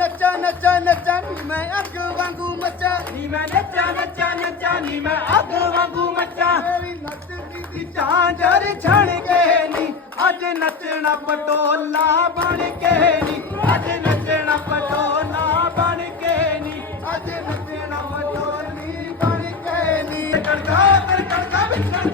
ਨੱਚਾ ਨੱਚਾ ਨੱਚਾ ਨੀ ਮੈਂ ਅੱਗ ਵਾਂਗੂ ਮੱਚਾ। ਨੀ ਮੈਂ ਨੱਚਾ ਨੱਚਾ ਨੱਚਾ ਨੀ ਮੈਂ ਅੱਗ ਵਾਂਗੂ ਮੱਚਾ। ਮੇਰੀ ਨੱਚਦੀ ਦੀ ਝਾਂਜਰ ਛਣ ਕੇ ਨੀ ਅੱਜ ਨੱਚਣਾ ਪਟੋਲਾ ਬਣ ਕੇ ਨੀ। ਅੱਜ ਨੱਚਣਾ ਪਟੋਲਾ ਬਣ ਕੇ ਨੀ। ਅੱਜ ਨੱਚਣਾ ਪਟੋਲੀ ਬਣ ਕੇ ਨੀ। ਕੜਕਾ ਕੜਕਾ ਵਿੱਚ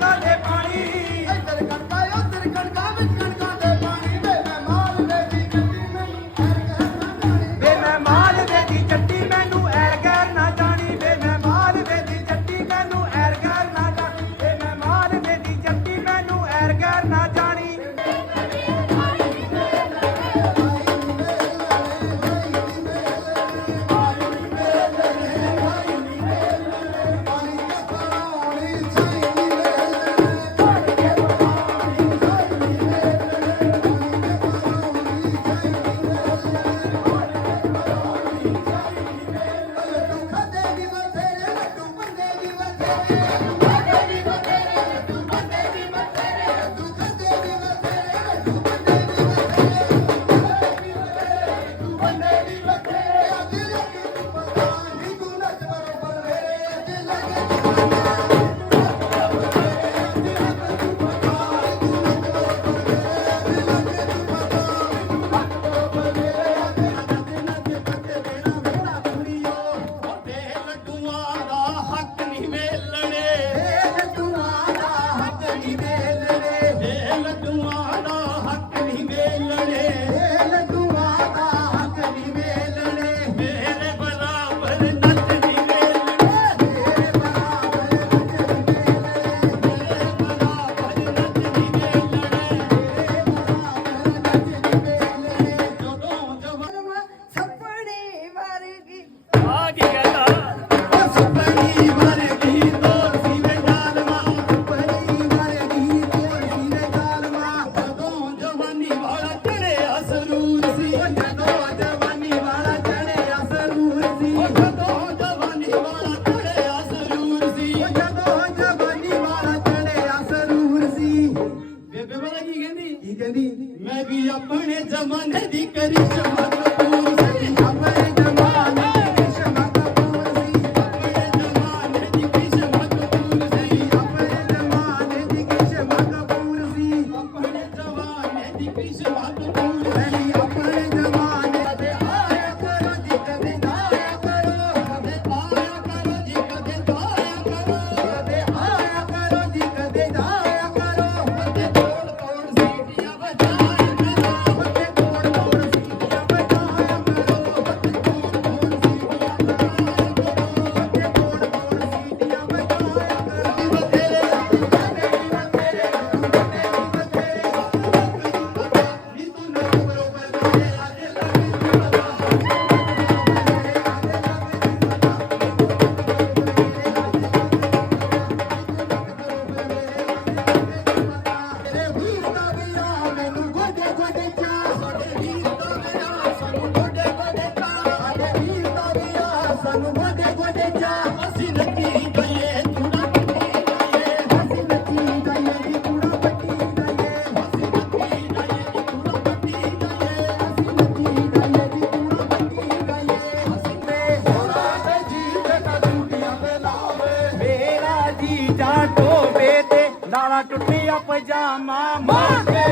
হাতে ਪਤਾ ਕੀ ਕਹਿੰਦੀ? ਕੀ ਕਹਿੰਦੀ? ਮੈਂ ਵੀ ਆਪਣੇ ਜ਼ਮਾਨੇ ਦੀ ਕਰੀ ਸ਼ਮਤ ਪੂਰ ਸੀ। ਆਪਣੇ ਜ਼ਮਾਨੇ Thank. ਸਾਨੂੰ ਗੋਡੇ ਗੋਡੇ ਜਾ ਅਸੀਂ ਨੱਚੀ ਗਏ ਤੁੜਾ ਪੱਟੀ ਗਏ ਅਸੀਂ ਨੱਚੀ ਗਏ ਕਿ ਤੁੜਾ ਪੱਟੀ ਗਏ ਅਸੀਂ ਨੱਚੀ ਗਏ ਕਿ ਤੁੜਾ ਪੱਟੀ ਗਏ ਅਸੀਂ ਨੱਚੀ ਗਏ ਕਿ ਤੁੜਾ ਪੱਟੀ ਗਏ ਅਸੀਂ ਤੇ ਹੋਰਾ ਤੇ ਜੀਵ ਦਾ ਟੁੱਟਿਆ ਤੇ ਲਾਵੇ। ਮੇਰਾ ਜੀ ਜਾ ਟੋਵੇ ਤੇ ਲਾਲਾ ਟੁੱਟਿਆ ਪਜਾਮਾ ਮਾਂ ਕੇ